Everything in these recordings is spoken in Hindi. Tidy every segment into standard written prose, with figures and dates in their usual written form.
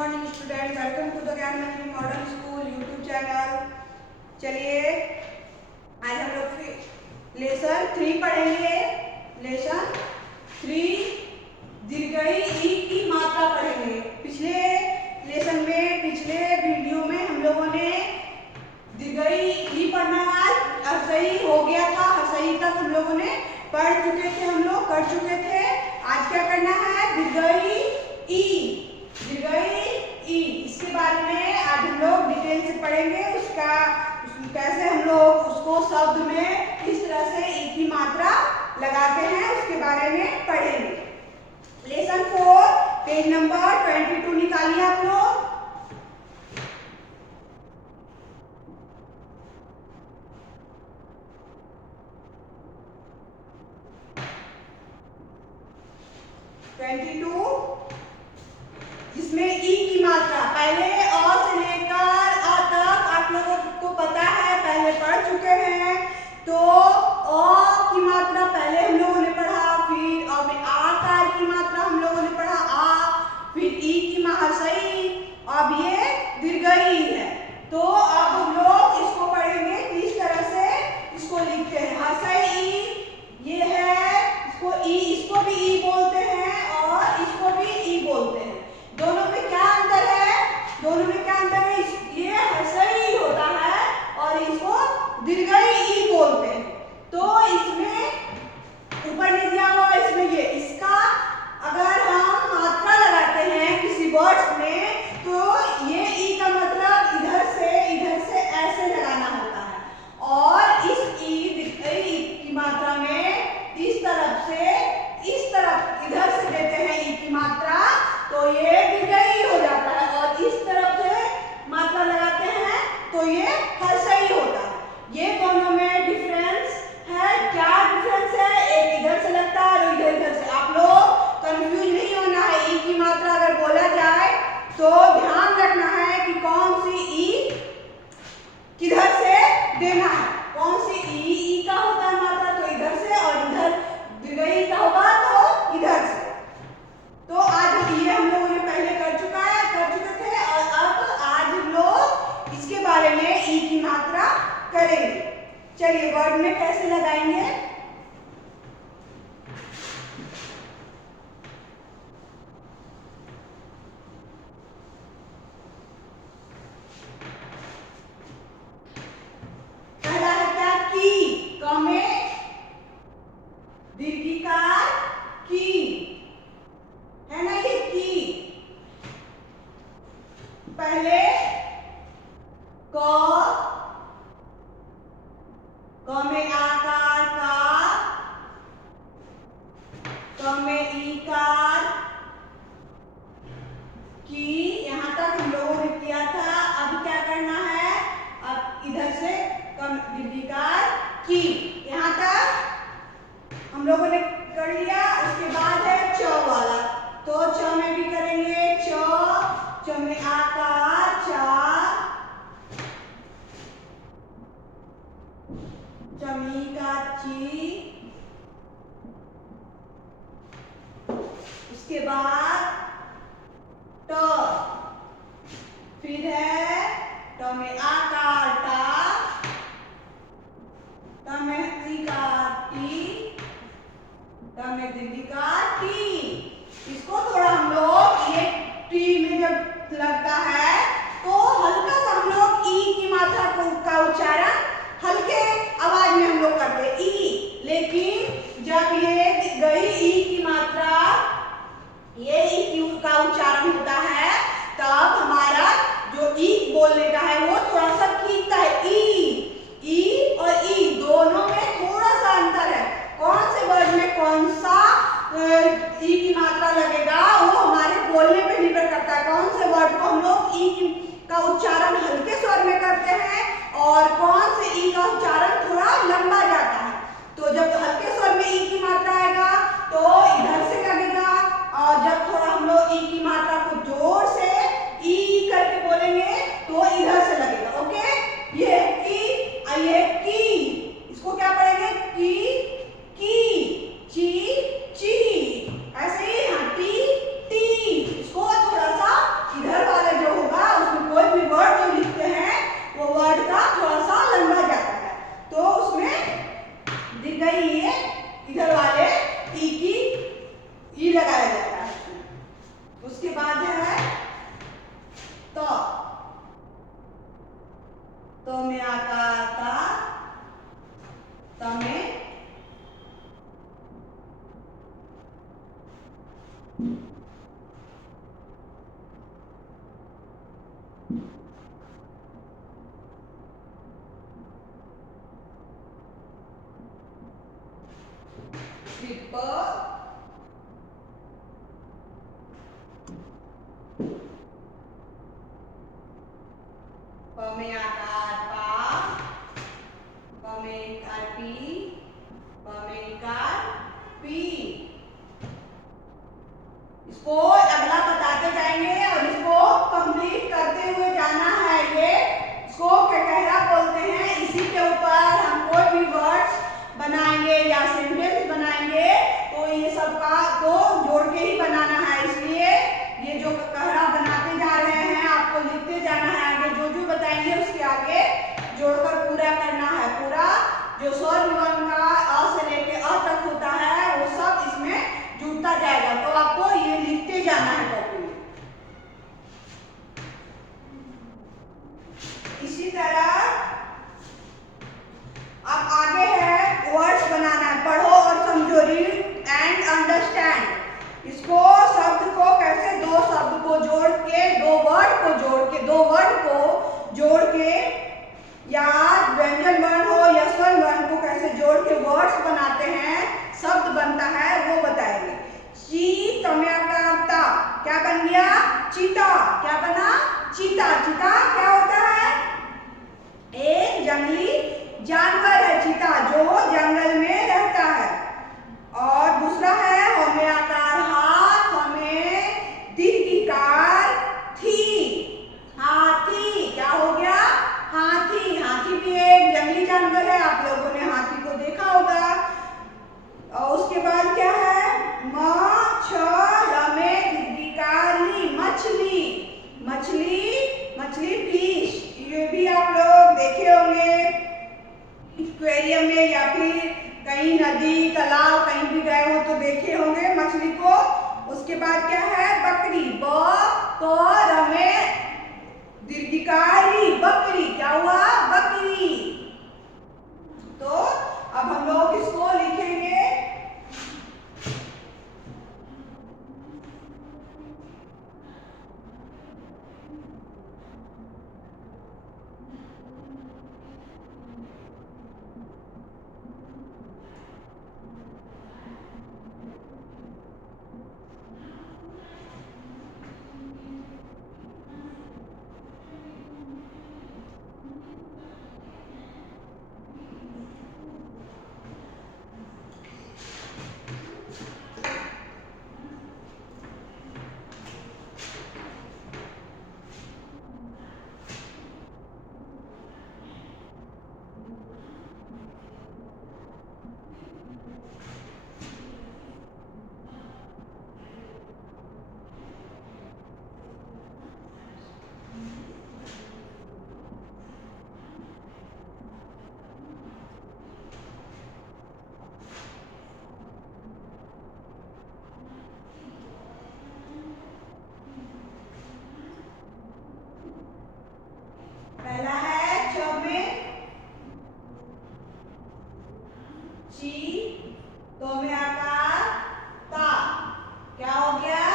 Morning student, welcome to the Gyan Mandir modern school YouTube channel. चलिए आज हम लोग लेसन 3 पढ़ेंगे। लेसन 3 दीर्घई ई की मात्रा पढ़ेंगे। पिछले लेसन में, पिछले वीडियो में हम लोगों ने दीर्घई ई पढ़ना हर्षई हो गया था। हर्षई तक हम लोगों ने पढ़ चुके थे, हम लोग कर चुके थे। आज क्या करना है? दीर्घई ई। दीर्घई ई इसके बारे में आज हम लोग डिटेल से पढ़ेंगे। उसका कैसे हम लोग उसको शब्द में किस तरह से ई की मात्रा लगाते हैं उसके बारे में पढ़ेंगे। लेसन 4 पेज नंबर 22 निकालिए आप लोग। जिसमें ई की मात्रा पहले अ से लेकर आ तक आप लोगों को पता है, पहले पढ़ चुके हैं। तो अ की मात्रा पहले हम लोगों ने पढ़ा, फिर अब आकार की मात्रा हम लोगों ने पढ़ा आ, फिर ई की हर्षई, अब ये दीर्घई है। तो अब हम लोग इसको पढ़ेंगे किस तरह से इसको लिखते हैं। हर्षई ई ये है, इसको ई, इसको भी ई बोलते हैं और इसको भी ई बोलते हैं। दोनों में क्या अंतर है? दोनों में क्या अंतर है? ये हर्षई होता है और इसको दीर्घई ई बोलते हैं। तो इसमें ऊपर नहीं दिया हुआ, इसमें ये इसका अगर हम मात्रा लगाते हैं किसी वर्ड्स में तो ये ई का मतलब इधर से ऐसे लगाना होता है और इस ई की मात्रा में इस तरफ से इस तरफ इधर से देते हैं ई की मात्रा तो ये दीर्घई हो जाता है, और इस तरफ से मात्रा लगाते हैं तो ये हर्षई होता है। ये दोनों में डिफरेंस है। क्या डिफरेंस है? एक इधर से लगता है और इधर से। आप लोग कंफ्यूज नहीं होना है। ई की मात्रा अगर बोला जाए तो ध्यान रखना है कि कौन सी ई किधर से देना है। कौन सी ई का होता है मात्रा तो इधर से, और इधर दीर्घई का होगा तो इधर से। तो आज ये हम लोगों ने पहले कर चुके थे और अब आज हम लोग इसके बारे में ई की मात्रा करेंगे। चलिए वर्ड में कैसे लगाएंगे? पहला है क्या? की। क में दीर्घिकार की है ना, ये की। पहले क में आकार का, क में ईकार की, यहां तक हम लोगों ने किया था। अब क्या करना है? अब इधर से दीर्घिकार की, यहां तक हम लोगों ने कर लिया। उसके बाद है च वाला, तो च में भी करेंगे। च में आकार चा, चमी का ची, उसके बाद ट, फिर है ट में आकार टा, ट में दीर्घिकार टी, ट में दीर्घिकार टी। इसको थोड़ा हम लोग ये टी में जब लगता है तो हल्का सा हम लोग ई की मात्रा का उच्चारण हल्के आवाज में हम लोग करते हैं ई। लेकिन जब ये गई ई की मात्रा, ये ई का उच्चारण होता है, तब हमारा जो ई बोलने का है वो थोड़ा सा खींचता है। ई और ई दोनों में थोड़ा सा अंतर है। कौन से वर्ड में कौन सा ई की मात्रा लगेगा वो हमारे बोलने पे निर्भर करता है। कौन से वर्ड को हम लोग ई का उच्चारण हल्के स्वर में करते हैं और कौन से ई का उच्चारण थोड़ा लंबा जाता है। तो जब हल्के स्वर में ई की मात्रा आएगा तो इधर से लगेगा, और जब थोड़ा हम लोग ई की मात्रा को जोर से ई करके बोलेंगे तो इधर से लगेगा। ओके, ये की, ये की, इसको क्या पढ़ेंगे? की, ची, ची, ऐसे ही टी, टी। इसको थोड़ा सा इधर प में आकार पा, प में इकार पी, प में इकार पी। इसको अगला बताते जाएंगे और इसको कंप्लीट करते हुए जाना है। ये इसको कटहरा बोलते हैं। इसी के ऊपर हम कोई भी वर्ड्स बनाएंगे या सेंटेंस बनाएंगे तो ये सब का को जोड़ के ही बनाना है। इसलिए ये जो कटहरा बनाते जा रहे हैं आपको लिखते जाना है। आगे जो जो बताएंगे उसके आगे जोड़कर पूरा करना है। पूरा जो स्वर विवरण का अ से लेके अ तक होता है वो सब इसमें जुड़ता जाएगा। तो आपको ये लिखते जाना है कॉपी में। इसी तरह अब आगे है वर्ड्स बनाना है। पढ़ो और समझो, रीड एंड अंडरस्टैंड। इसको शब्द को कैसे दो शब्द को जोड़ के दो वर्ड को जोड़ के या व्यंजन वर्ण हो या स्वर वर्ण को कैसे जोड़ के वर्ड्स बनाते हैं, शब्द बनता है, वो बताएंगे। चीतम्याकारता क्या बन गया? चीता। क्या बना? चीता। चीता क्या होता है? एक जंगली जानवर है चीता, जो जंगल में रहता है। और दूसरा है होम्याकार हाथ, हमें दीर्घिकार थी, हाथी। क्या हो गया? हाथी। हाथी भी एक जंगली जानवर है, आप लोगों ने हाथी को देखा होगा। और उसके बाद क्या है? मछली। मछली, मछली फिश, ये भी आप लोग देखे होंगे एक्वेरियम में या फिर कहीं नदी तालाब कहीं भी गए हो तो देखे होंगे मछली को। उसके बाद क्या है? बकरी। दीर्घिकारी बकरी। क्या हुआ? बकरी। तो अब हम लोग इसको लिखेंगे। पहला है छ में ची, तो में आकार ता। क्या हो गया?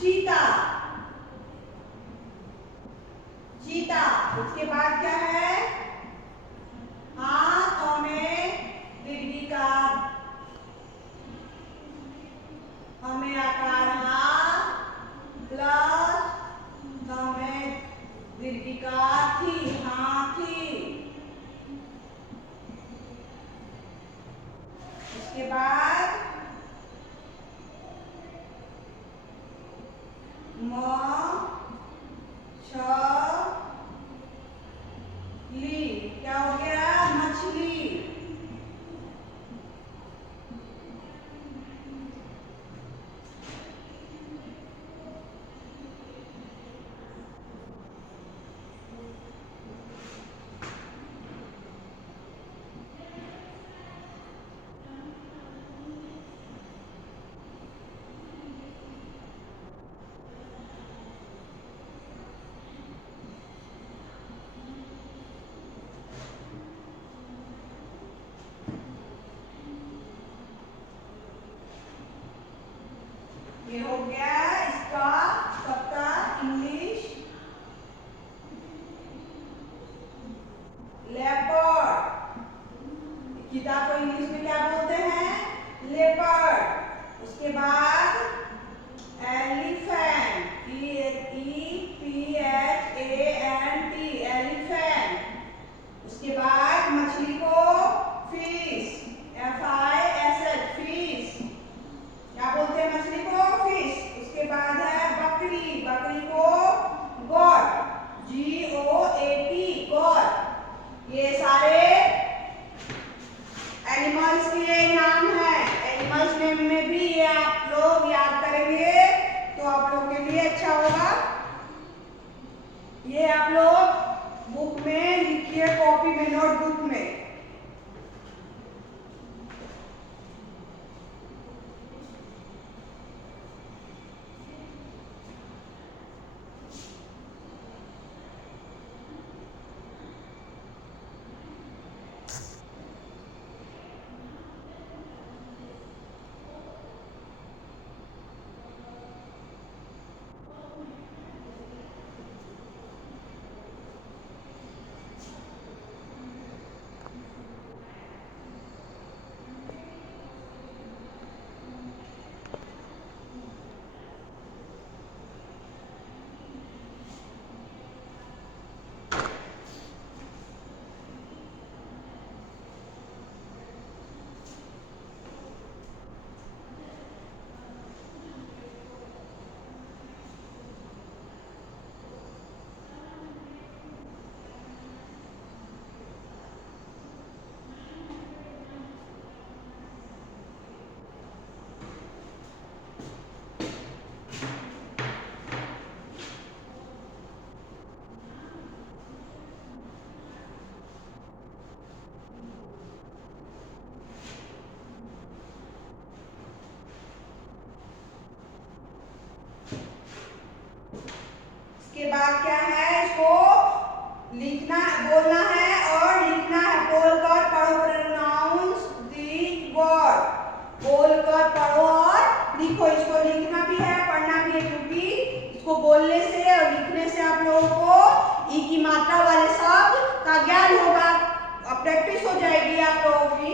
चीता। चीता। उसके बाद क्या है? हाथ में दीर्घिकार, हमें आकार हा प्लस हमें दीर्घिकार थी, हाथी। उसके बाद मछली। क्या हो गया? मछली। ये आप लोग बुक में लिखिए, कॉपी में, नोटबुक में। इसके बाद क्या है, इसको लिखना, बोलना है और लिखना है। बोलकर पढ़ो, प्रोनाउंस द वर्ड। बोलकर पढ़ो और लिखो। इसको लिखना भी है, पढ़ना भी है, क्योंकि इसको बोलने से और लिखने से आप लोगों को ई की मात्रा वाले शब्द का ज्ञान होगा, प्रैक्टिस हो जाएगी आप लोगों की।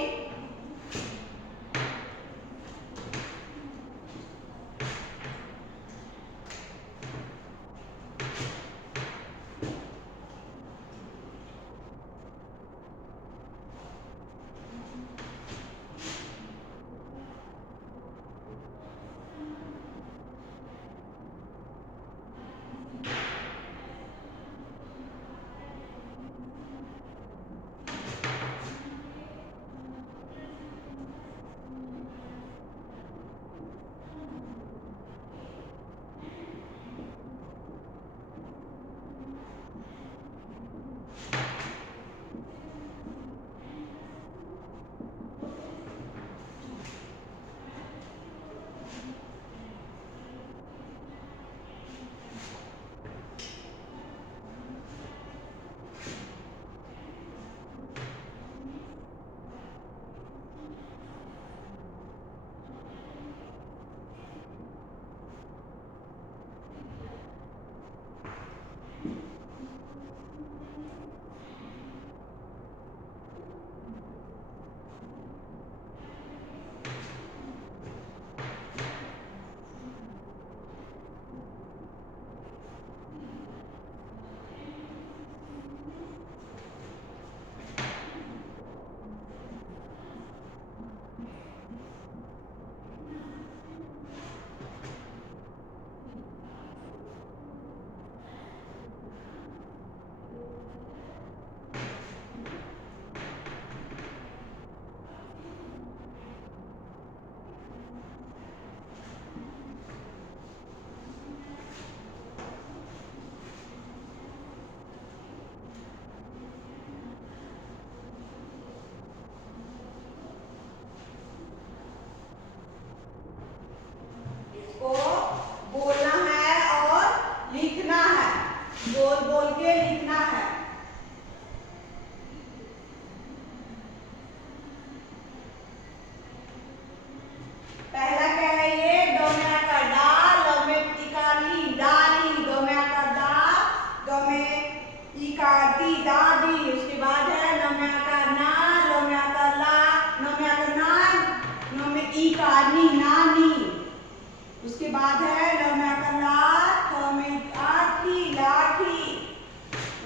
उसके बाद है ल में आकर लात, थ में आठी, लाठी।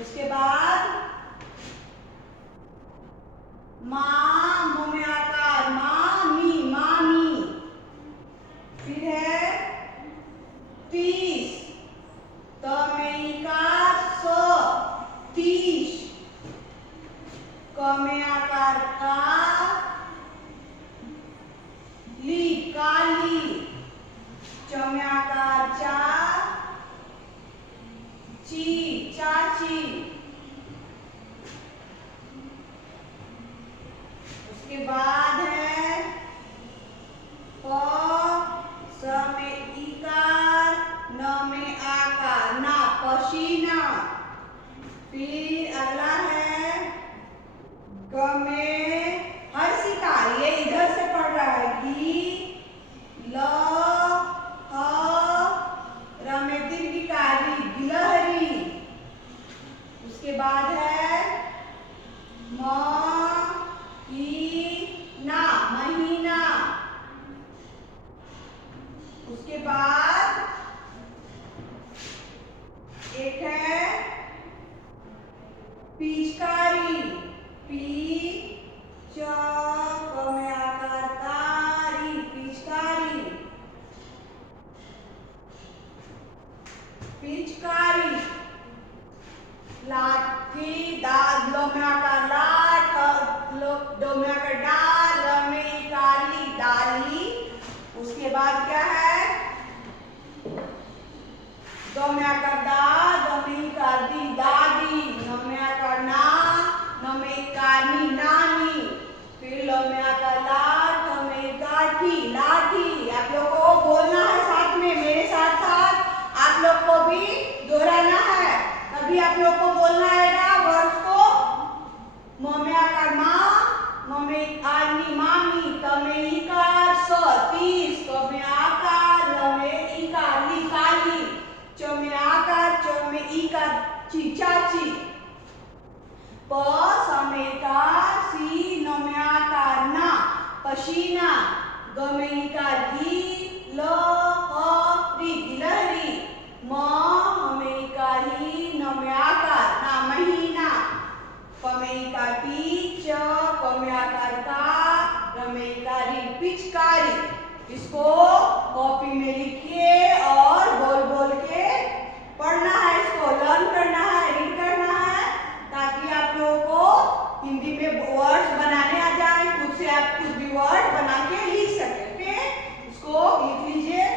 उसके बाद माँ, मुँह में आकर मामी, मामी। फिर है 30, त में इकार स, 30। क में आकार का, ली, काली। च में आकार में आकार ना पसीना। फिर अगला है ग में हर्षिका, ये इधर से पढ़ रहा है गी ल ह र में दीर्घिकारी गिलहरी। उसके बाद है म ही ना महीना। उसके बाद एक है पिचकारी, पी च क में आकार कारी पिचकारी। पिचकारी। लाठी दाल लो में आकार लाठ डो में आकार डाल र में काली डाली। उसके बाद क्या है दो में आकार दा दो में इकार दी दादी। न में आकार ना न में इकार नी नानी। फिर लो में आकार लाठ न में काठी लाठी। आप लोग को बोलना है साथ में, मेरे साथ साथ आप लोग को भी दोहराना है। तभी आप लोग को बोलना आएगा वर्ड को। म में आकार माँ, म में इकार नी मामी, त में इकार स तीस, क में आकार ल में इकार ली काली, च में आकार च में इकार ची चाची। प स में इकार सी न में आकार ना पसीना। ग में इकार गी ल ह री गिलहरी। म में इकार ही न में आकार ना महीना। प में इकार पी च क में आकार का र में इकार ही पिचकारी। इसको कॉपी में लिखिए और बोल बोल के पढ़ना है, इसको लर्न करना है, रीड करना है, ताकि आप लोगों को हिंदी में वर्ड्स बनाने आ जाए। खुद से आप कुछ भी वर्ड बना के लिख सके। ओके, इसको लिख लीजिए।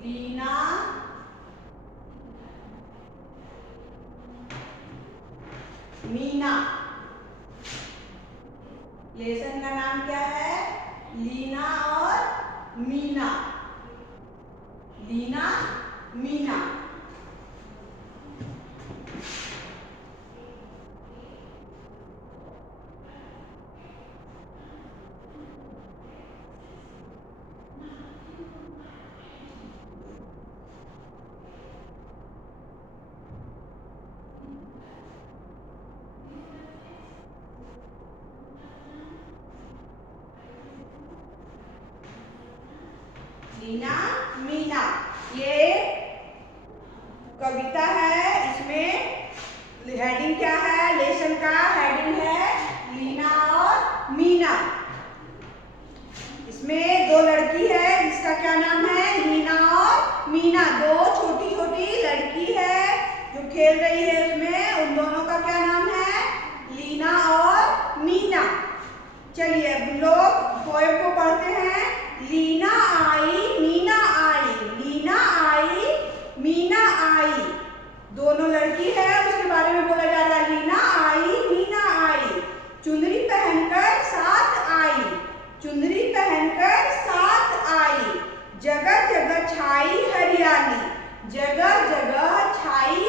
लीना, मीना। लेसन का नाम क्या है? लीना और मीना। लीना, मीना। लीना, मीना। ये कविता है, इसमें हेडिंग क्या है? लेसन का हेडिंग है लीना और मीना। इसमें दो लड़की है जिसका क्या नाम है? लीना और मीना। दो छोटी छोटी लड़की है जो खेल रही है, उसमें उन दोनों का क्या नाम है? लीना और मीना। चलिए अब लोग पोएम को पढ़ते हैं। लीना आई, मीना आई, लीना आई, मीना आई। दोनों लड़की है, उसके बारे में बोला जा रहा है। लीना आई, मीना आई। चुनरी पहनकर साथ आई, चुनरी पहनकर साथ आई। जगह जगह छाई हरियाली, जगह जगह छाई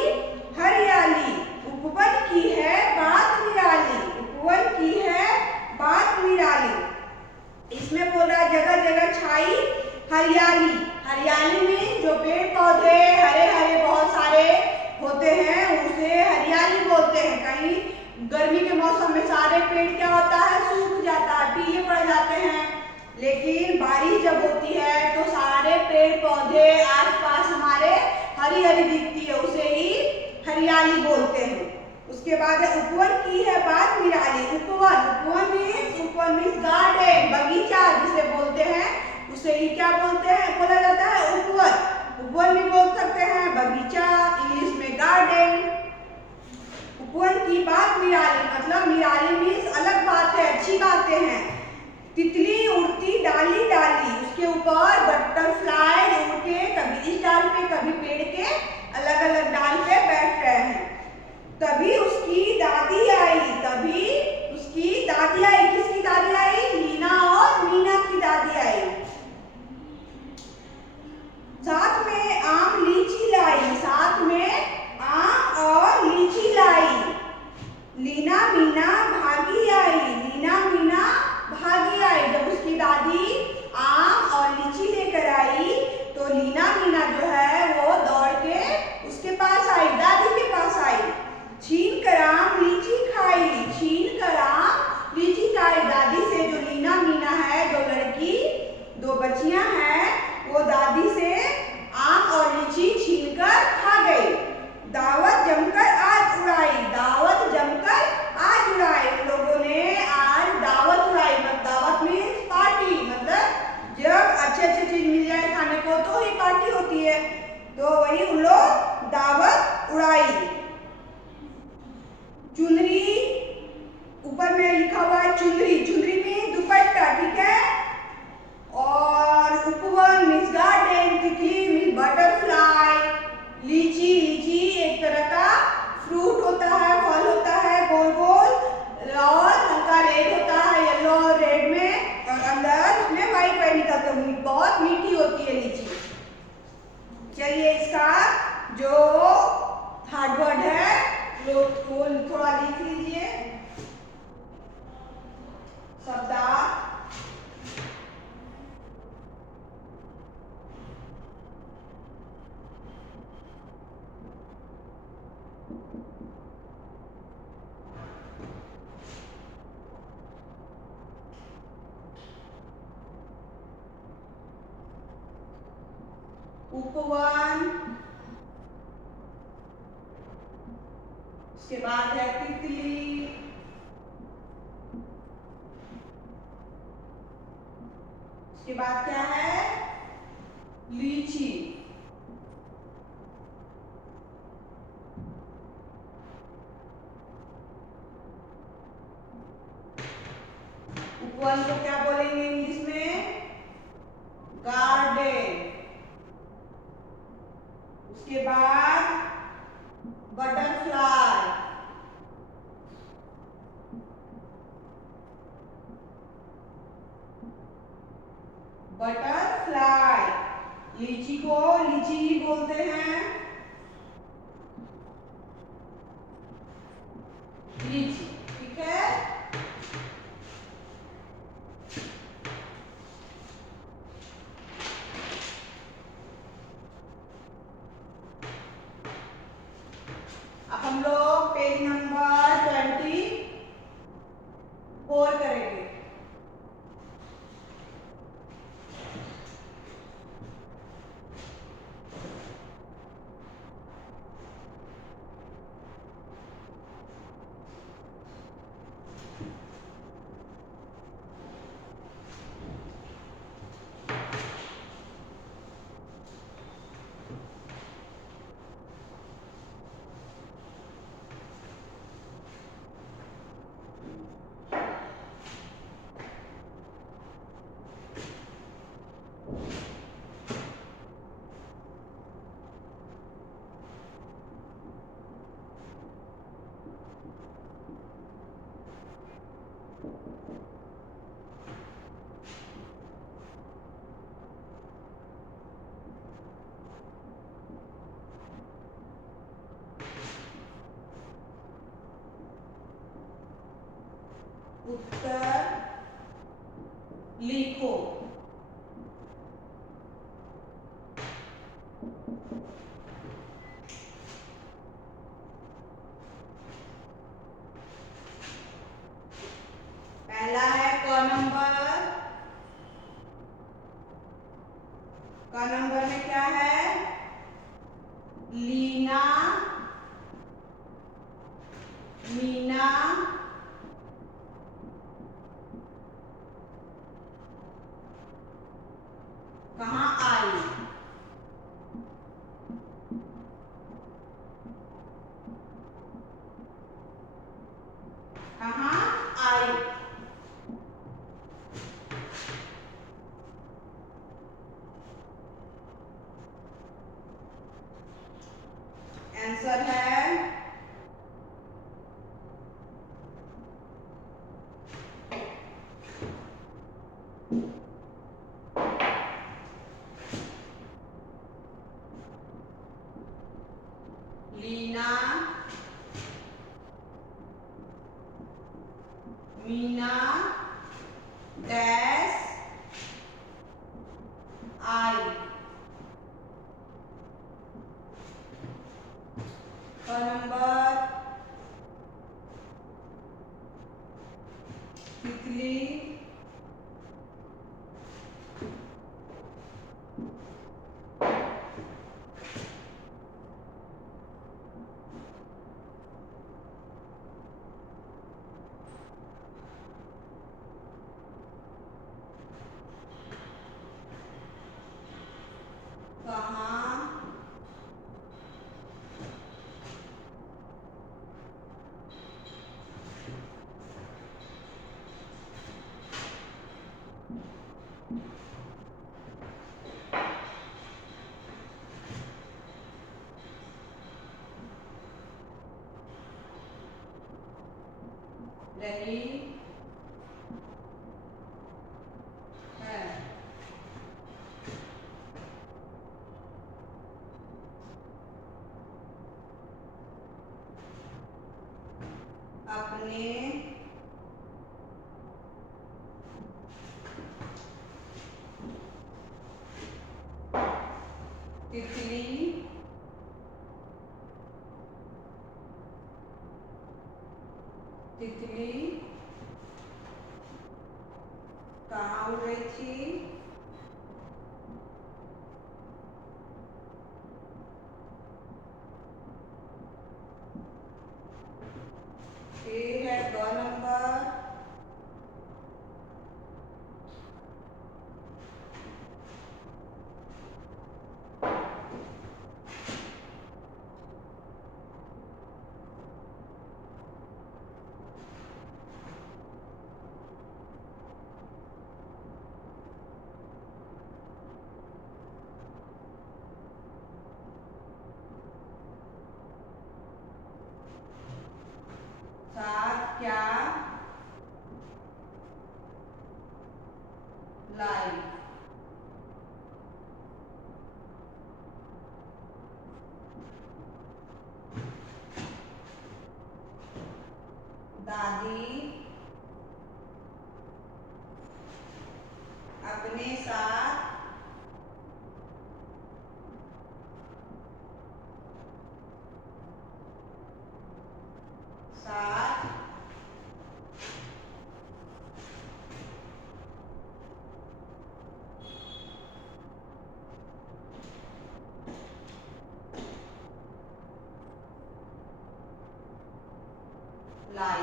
हरियाली। उपवन की है बात निराली, उपवन की है बात निराली। इसमें बोल रहा है जगह जगह छाई हरियाली। हरियाली में जो पेड़ पौधे हरे हरे बहुत सारे होते हैं उसे हरियाली बोलते हैं। कहीं गर्मी के मौसम में सारे पेड़ क्या होता है, सूख जाता है, पीले पड़ जाते हैं। लेकिन बारिश जब होती है तो सारे पेड़ पौधे आसपास हमारे हरी हरी दिखती है, उसे ही हरियाली बोलते हैं। उसके बाद उपवन की है बात निराली। उपवन, उपवन मीन्स गार्डन, बगीचा जिसे बोलते हैं उसे ही क्या बोलते हैं, बोला जाता है उपवन। उपवन भी बोल सकते हैं, बगीचा, इंग्लिश में गार्डन। उपवन की बात निराली मतलब निराली मीन्स अलग बातें, अच्छी बातें हैं। तितली उड़ती डाली डाली, उसके ऊपर बटरफ्लाई उड़ के कभी इस डाल पे कभी पेड़ के अलग अलग डाल पे बैठ रहे हैं। तभी उसकी दादी आई, तभी उसकी दादी आई। किसकी दादी आई, लीना और मीना की दादी आई। साथ में आम लीची लाई, साथ में आम और लीची लाई। लीना मीना भागी आई, लीना मीना भागी आई। जब उसकी दादी आम और लीची लेकर आई तो लीना मीना जो है वो दौड़ के उसके पास आई, दादी के पास आई। छीन कर आम लीची खाई, छीन कर आम लीची खाई। दादी से जो लीना मीना है, दो लड़की, दो बच्चियां हैं, वो दादी से आम और लीची छीन कर खा गई। दावत जमकर आज उड़ाई, दावत जमकर आज उड़ाई। उन लोगों ने आज दावत उड़ाई। दावत मीन्स पार्टी, मतलब जब अच्छे अच्छे चीज मिल जाए खाने को तो ही पार्टी होती है, तो वही उन लोग दावत उड़ाई। चुनरी, ऊपर में लिखा हुआ है चुनरी, चुनरी में दुपट्टा, ठीक है। और उपवन मीन्स गार्डन, तितली मीन्स बटरफ्लाई, लीची, लीची एक तरह का फ्रूट होता है, फल होता है, गोल गोल और हल्का रेड होता है, येलो और रेड में, और अंदर उसमें व्हाइट व्हाइट निकलता है, बहुत मीठी होती है लीची। चलिए इसका जो थर्ड वर्ड है लोग थोड़ा लिख लीजिए। शब्दार्थ, उपवन, उसके बाद है तितली, उसके बाद क्या है, लीची। उपवन को क्या बोलेंगे इंग्लिश में, गार्डन। उसके बाद बटरफ्लाई, बटरफ्लाई। लीची को लीची ही बोलते हैं, लीची, ठीक है। अब हम लोग पेज नंबर 24 करेंगे। उत्तर लिखो। पहला है क नंबर। क नंबर में क्या है? लीना, मीना, कहाँ आई? कहाँ आई? आंसर है लीना, मीना डैश आई। क नंबर तितली, कहाँ रही है? अपने तितली तितली कहाँ उड़ रही थी? फिर है ग नंबर। साथ क्या लाई? दादी अपने साथ साथ लाई।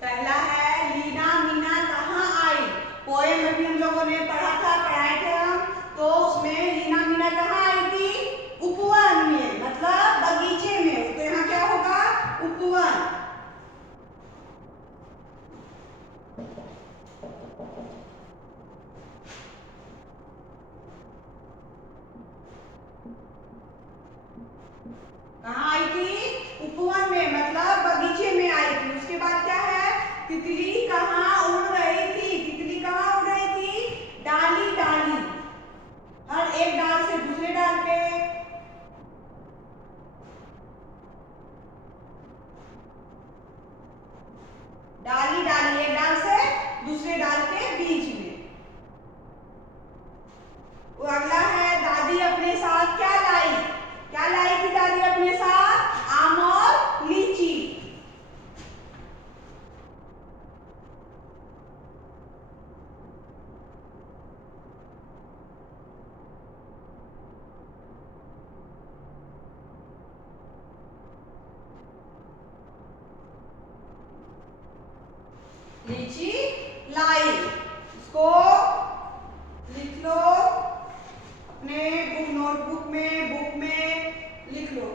पहला है लीना मीना कहाँ आई। पोएम में भी हम लोगों ने पढ़ा था, पढ़ाए थे हम। तो उसमें लीना मीना कहाँ आई थी? उपवन में, मतलब बगीचे में। तो यहाँ क्या होगा? तितली कहाँ उड़ रही थी? तितली कहाँ उड़ रही थी? डाली डाली, हर एक डाल से दूसरे डाल पे। डाली डाली, एक डाल से दूसरे डाल के बीच में। वो अगला है, दादी अपने साथ क्या लाई? क्या लाई थी दादी अपने साथ? आम और लीची। लीची लाई, इसको लिख लो अपने नोटबुक में, बुक में लिख लो।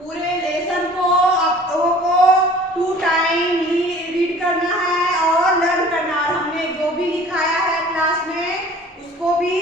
पूरे लेसन को आप लोगों को 2 टाइम रीड करना है और लर्न करना है, और हमने जो भी लिखाया है क्लास में उसको भी